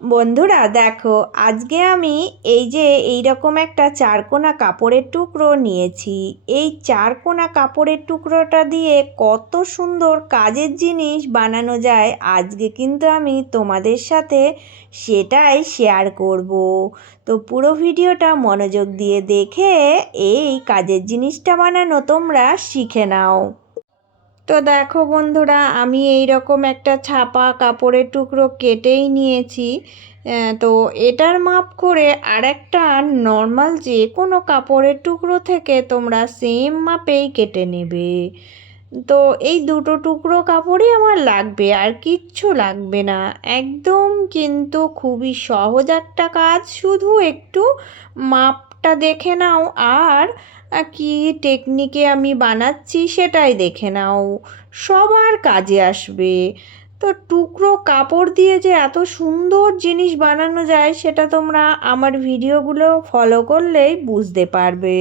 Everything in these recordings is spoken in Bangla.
বন্ধুরা দেখো, আজকে আমি এইরকম একটা চারকোনা কাপড়ের টুকরো নিয়েছি। এই চারকোনা কাপড়ের টুকরোটা দিয়ে কত সুন্দর কাজের জিনিস বানানো যায়, আজকে কিন্তু আমি তোমাদের সাথে সেটাই শেয়ার করব। তো পুরো ভিডিওটা মনোযোগ দিয়ে দেখে এই কাজের জিনিসটা বানানো তোমরা শিখে নাও। তো দেখো বন্ধুরা, আমি এই রকম একটা ছাপা কাপড়ের টুকরো কেটেই নিয়েছি। তো এটার মাপ করে আরেকটা নর্মাল যে কোনো কাপড়ের টুকরো থেকে তোমরা সেম মাপেই কেটে নেবে। তো এই দুটো টুকরো কাপড়ই আমার লাগবে, আর কিচ্ছু লাগবে না। একদম কিন্তু খুবই সহজ একটা কাজ, শুধু একটু মাপটা দেখে নাও আর কি টেকনিকে আমি বানাচ্ছি সেটাই দেখে নাও, সবার কাজে আসবে। তো টুকরো কাপড় দিয়ে যে এত সুন্দর জিনিস বানানো যায় সেটা তোমরা আমার ভিডিওগুলো ফলো করলেই বুঝতে পারবে।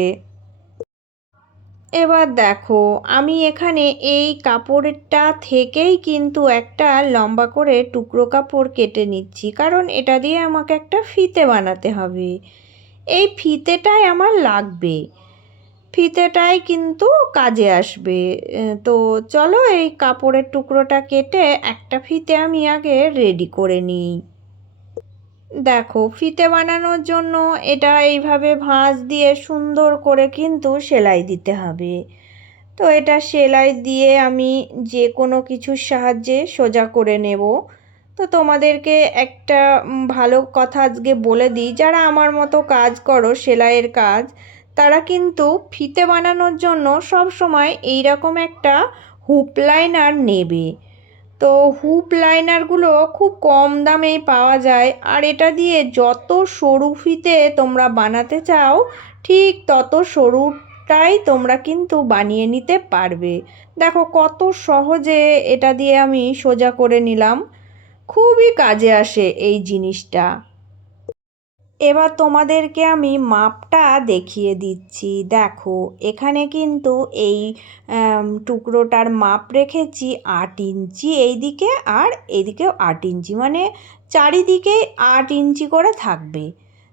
এবার দেখো, আমি এখানে এই কাপড়টা থেকেই কিন্তু একটা লম্বা করে টুকরো কাপড় কেটে নিচ্ছি, কারণ এটা দিয়ে আমাকে একটা ফিতে বানাতে হবে। এই ফিতেটাই আমার লাগবে, ফিতেটাই কিন্তু কাজে আসবে। তো চলো এই কাপড়ের টুকরোটা কেটে একটা ফিতে আমি আগে রেডি করে নিই। দেখো, ফিতে বানানোর জন্য এটা এইভাবে ভাঁজ দিয়ে সুন্দর করে কিন্তু সেলাই দিতে হবে। তো এটা সেলাই দিয়ে আমি যে কোনো কিছুর সাহায্যে সোজা করে নেব। তো তোমাদেরকে একটা ভালো কথা আজকে বলে দিই, যারা আমার মতো কাজ করো সেলাইয়ের কাজ, তারা কিন্তু ফিতে বানানোর জন্য সব সময় এই রকম একটা হুপ লাইনার নেবে। তো হুপ লাইনারগুলো খুব কম দামেই পাওয়া যায়, আর এটা দিয়ে যত সরু ফিতে তোমরা বানাতে চাও ঠিক তত সরুটাই তোমরা কিন্তু বানিয়ে নিতে পারবে। দেখো কত সহজে এটা দিয়ে আমি সোজা করে নিলাম, খুবই কাজে আসে এই জিনিসটা। এবার তোমাদেরকে আমি মাপটা দেখিয়ে দিচ্ছি। দেখো, এখানে কিন্তু এই টুকরোটার মাপ রেখেছি 8 ইঞ্চি এইদিকে, আর এদিকেও 8 ইঞ্চি, মানে চারিদিকে 8 ইঞ্চি করে থাকবে।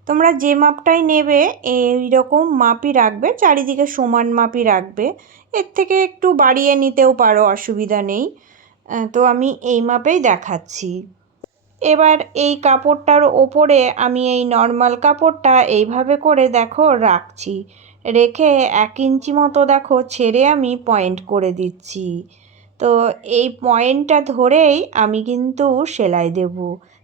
তোমরা যে মাপটাই নেবে এই রকম মাপই রাখবে, চারিদিকে সমান মাপই রাখবে। এর থেকে একটু বাড়িয়ে নিতেও পারো, অসুবিধা নেই। তো আমি এই মাপেই দেখাচ্ছি। এবার এই কাপড়টার ওপরে আমি এই নর্মাল কাপড়টা এইভাবে করে দেখো রাখছি, রেখে 1 ইঞ্চি মতো দেখো ছেড়ে আমি পয়েন্ট করে দিচ্ছি। তো এই পয়েন্টটা ধরেই আমি কিন্তু সেলাই দেব,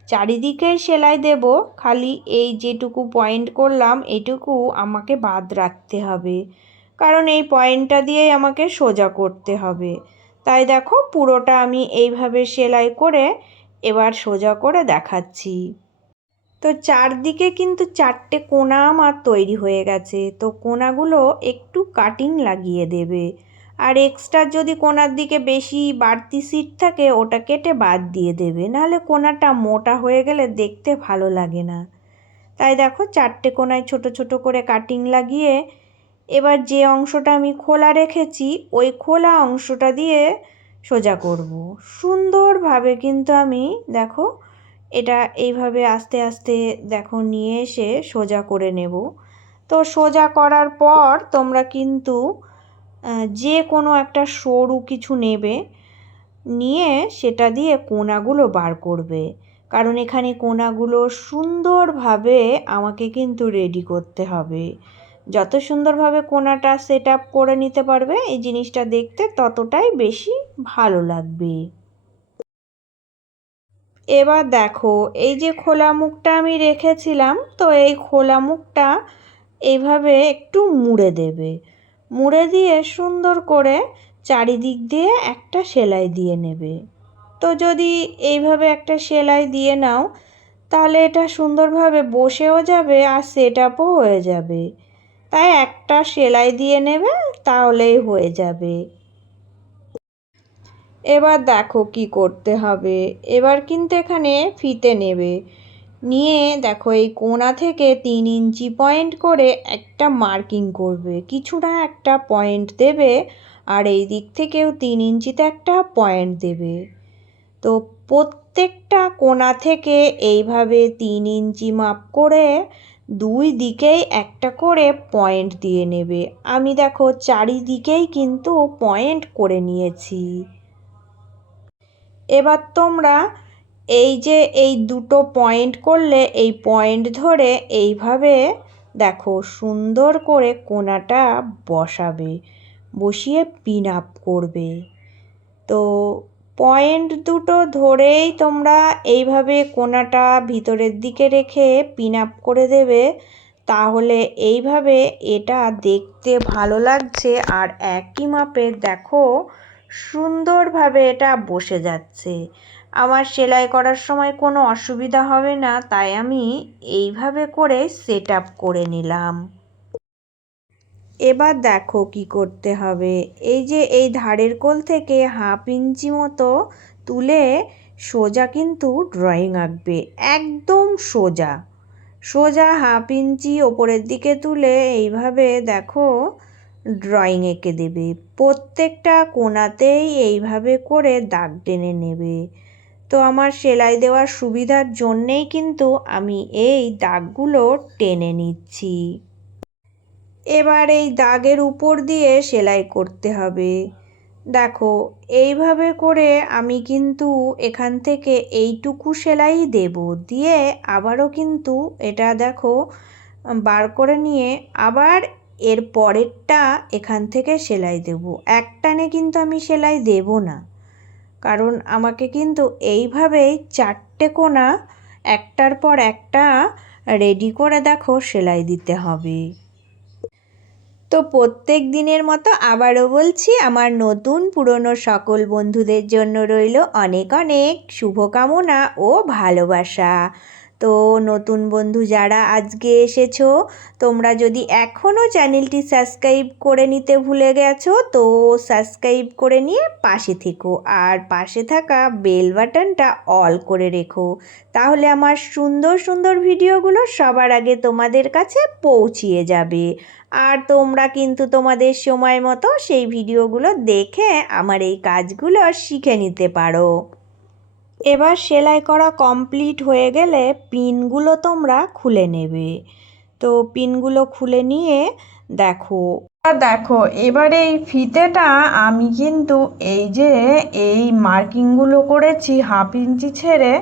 চারিদিকেই সেলাই দেব, খালি এই যেটুকু পয়েন্ট করলাম এইটুকু আমাকে বাদ রাখতে হবে, কারণ এই পয়েন্টটা দিয়েই আমাকে সোজা করতে হবে। তাই দেখো পুরোটা আমি এইভাবে সেলাই করে এবার সোজা করে দেখাচ্ছি। তো চারদিকে কিন্তু 4টে কোণা আমার তৈরি হয়ে গেছে। তো কোণাগুলো একটু কাটিং লাগিয়ে দেবে, আর এক্সট্রা যদি কোণার দিকে বেশি বাড়তি সিট থাকে ওটা কেটে বাদ দিয়ে দেবে, নাহলে কোণাটা মোটা হয়ে গেলে দেখতে ভালো লাগে না। তাই দেখো 4টে কোণায় ছোট ছোট করে কাটিং লাগিয়ে এবার যে অংশটা আমি খোলা রেখেছি ওই খোলা অংশটা দিয়ে সোজা করব সুন্দরভাবে। কিন্তু আমি দেখো এটা এইভাবে আস্তে আস্তে দেখো নিয়ে এসে সোজা করে নেব। তো সোজা করার পর তোমরা কিন্তু যে কোনো একটা সরু কিছু নেবে, নিয়ে সেটা দিয়ে কোণাগুলো বার করবে, কারণ এখানে কোণাগুলো সুন্দরভাবে আমাকে কিন্তু রেডি করতে হবে। যত সুন্দরভাবে কোণাটা সেট আপ করে নিতে পারবে এই জিনিসটা দেখতে ততটাই বেশি ভালো লাগবে। এবার দেখো, এই যে খোলা মুখটা আমি রেখেছিলাম, তো এই খোলা মুখটা এইভাবে একটু মুড়ে দেবে, মুড়ে দিয়ে সুন্দর করে চারিদিক দিয়ে একটা সেলাই দিয়ে নেবে। তো যদি এইভাবে একটা সেলাই দিয়ে নাও তাহলে এটা সুন্দরভাবে বসেও যাবে আর সেট আপও হয়ে যাবে। তাই একটা সেলাই দিয়ে নেবে, তাহলেই হয়ে যাবে। এবার দেখো কি করতে হবে। এবার কিন্তু এখানে ফিতে নেবে, নিয়ে দেখো এই কোণা থেকে 3 ইঞ্চি পয়েন্ট করে একটা মার্কিং করবে, কিছুটা একটা পয়েন্ট দেবে, আর এই দিক থেকেও 3 ইঞ্চিতে একটা পয়েন্ট দেবে। তো প্রত্যেকটা কোণা থেকে এইভাবে 3 ইঞ্চি মাপ করে দুই দিকেই একটা করে পয়েন্ট দিয়ে নেবে। আমি দেখো চারিদিকেই কিন্তু পয়েন্ট করে নিয়েছি। এবার তোমরা এই যে এই দুটো পয়েন্ট করলে এই পয়েন্ট ধরে এইভাবে দেখো সুন্দর করে কোণাটা বসাবে, বসিয়ে পিন আপ করবে। তো পয়েন্ট দুটো ধরেই তোমরা এইভাবে কোণাটা ভিতরের দিকে রেখে পিন আপ করে দেবে। তাহলে এইভাবে এটা দেখতে ভালো লাগছে আর একই মাপের দেখো সুন্দরভাবে এটা বসে যাচ্ছে। আমার সেলাই করার সময় কোনো অসুবিধা হবে না, তাই আমি এইভাবে করে সেট আপ করে নিলাম। এবার দেখো কি করতে হবে। এই যে এই ধারের কোল থেকে 1/2 ইঞ্চি মতো তুলে সোজা কিন্তু ড্রয়িং আঁকবে, একদম সোজা সোজা 1/2 ইঞ্চি ওপরের দিকে তুলে এইভাবে দেখো ড্রয়িং এঁকে দেবে। প্রত্যেকটা কোণাতেই এইভাবে করে দাগ টেনে নেবে। তো আমার সেলাই দেওয়ার সুবিধার জন্যেই কিন্তু আমি এই দাগগুলো টেনে নিচ্ছি। এবার এই দাগের উপর দিয়ে সেলাই করতে হবে। দেখো এইভাবে করে আমি কিন্তু এখান থেকে এইটুকু সেলাই দেব, দিয়ে আবারও কিন্তু এটা দেখো বার করে নিয়ে আবার এর পরেরটা এখান থেকে সেলাই দেব। একটানে কিন্তু আমি সেলাই দেব না, কারণ আমাকে কিন্তু এইভাবেই 4টে কোণা একটার পর একটা রেডি করে দেখো সেলাই দিতে হবে। তো প্রত্যেক দিনের মতো আবারও বলছি, আমার নতুন পুরনো সকল বন্ধুদের জন্য রইল অনেক অনেক শুভকামনা ও ভালোবাসা। তো নতুন বন্ধু যারা আজকে এসেছো, তোমরা যদি এখনও চ্যানেলটি সাবস্ক্রাইব করে নিতে ভুলে গেছো তো সাবস্ক্রাইব করে নিয়ে পাশে থেকো, আর পাশে থাকা বেল বাটনটা অল করে রেখো। তাহলে আমার সুন্দর সুন্দর ভিডিওগুলো সবার আগে তোমাদের কাছে পৌঁছিয়ে যাবে। আর তোমরা কিন্তু তোমাদের সময় মতো সেই ভিডিওগুলো দেখে আমার এই কাজগুলো শিখে নিতে পারো। এবার সেলাই করা কমপ্লিট হয়ে গেলে পিনগুলো তোমরা খুলে নেবে। তো পিনগুলো খুলে নিয়ে দেখো এবারে এই ফিতেটা আমি কিন্তু এই যে এই মার্কিংগুলো করেছি 1/2 ইঞ্চি ছেড়ে,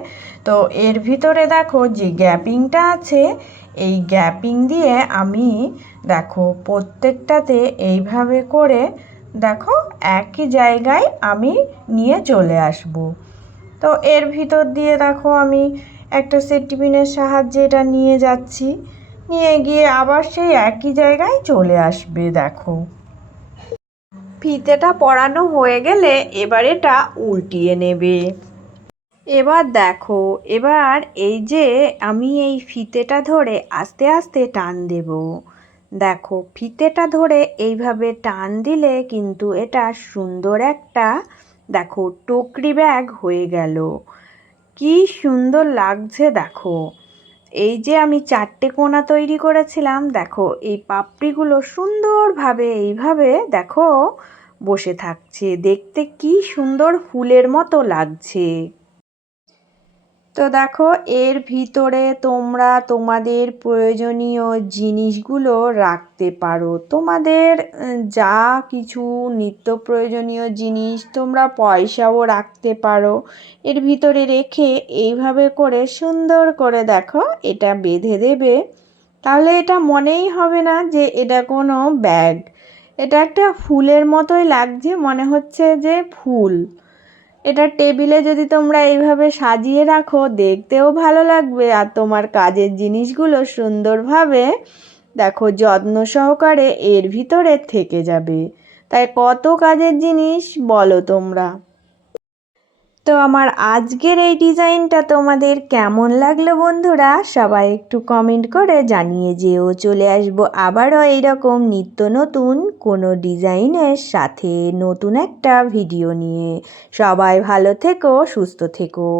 তো এর ভিতরে দেখো যে গ্যাপিংটা আছে এই গ্যাপিং দিয়ে আমি দেখো প্রত্যেকটাতে এইভাবে করে দেখো একই জায়গায় আমি নিয়ে চলে আসব। তো এর ভিতর দিয়ে দেখো আমি একটা সেফটি পিনের সাহায্যে এটা নিয়ে যাচ্ছি, নিয়ে গিয়ে আবার সেই একই জায়গায় চলে আসবে। দেখো ফিতেটা পরানো হয়ে গেলে এবার এটা উল্টিয়ে নেবে। এবার দেখো এবার এই যে আমি এই ফিতেটা ধরে আস্তে আস্তে টান দেব। দেখো ফিতেটা ধরে এইভাবে টান দিলে কিন্তু এটা সুন্দর একটা দেখো টকরি ব্যাগ হয়ে গেল। কি সুন্দর লাগছে দেখো। এই যে আমি 4টে কোণা তৈরি করেছিলাম, দেখো এই পাপড়িগুলো সুন্দরভাবে এইভাবে দেখো বসে থাকছে, দেখতে কি সুন্দর ফুলের মতো লাগছে। তো দেখো এর ভিতরে তোমরা তোমাদের প্রয়োজনীয় জিনিসগুলো রাখতে পারো। তোমাদের যা কিছু নিত্য প্রয়োজনীয় জিনিস, তোমরা পয়সাও রাখতে পারো এর ভিতরে রেখে এইভাবে করে সুন্দর করে দেখো এটা বেঁধে দেবে। তাহলে এটা মনেই হবে না যে এটা কোনো ব্যাগ, এটা একটা ফুলের মতোই লাগছে, মনে হচ্ছে যে ফুল। এটা টেবিলে যদি তোমরা এইভাবে সাজিয়ে রাখো দেখতেও ভালো লাগবে, আর তোমার কাজের জিনিসগুলো সুন্দরভাবে দেখো যত্ন সহকারে এর ভিতরে থেকে যাবে। তাই কত কাজের জিনিস বলো তোমরা। তো আমার আজকের এই ডিজাইনটা তোমাদের কেমন লাগলো বন্ধুরা, সবাই একটু কমেন্ট করে জানিয়ে যেও। চলে আসবো আবারও এইরকম নিত্য নতুন কোনো ডিজাইনের সাথে নতুন একটা ভিডিও নিয়ে। সবাই ভালো থেকো, সুস্থ থেকো।